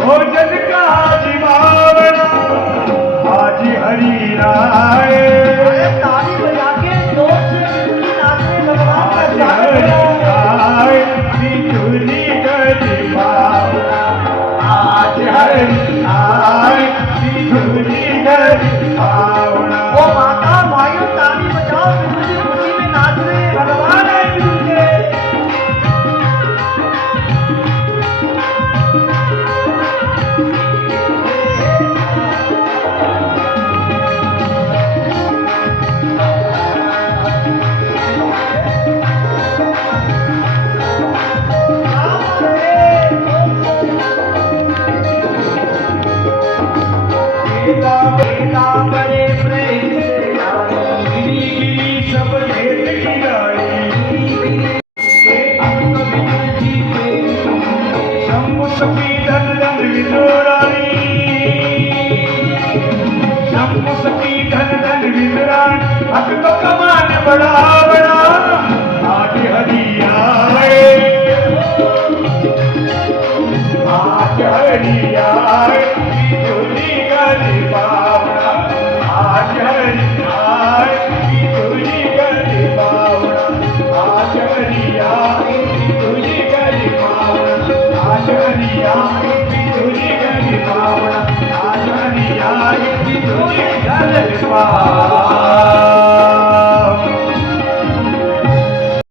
भोजन का जीवावना आज हरि राय ताली बजा के जोर से बिल्कुल नाचने भगवान का स्वागत राय बिजुली गरी भावना आज हरि राय बिजुली गरी भावना ओ माता भाइयों ताली बजाओ बिल्कुल खुशी में नाच रहे हैं भगवान है बिल्कुल बड़े प्रेम से गिरी गिरी सब भेद की गाड़ी शंभु सखी धन धन विदुरानी शंभु सखी धन धन विदुरानी हक तो कमान बड़ा बड़ा आज हरि आए आज हरि आए बिजुली गरी बावड़ा आज हरि आए बिजुली गरी बावड़ा आज हरि आए बिजुली गरी बावड़ा आज हरि आए बिजुली गरी बावड़ा आज हरि आए बिजुली गरी बावड़ा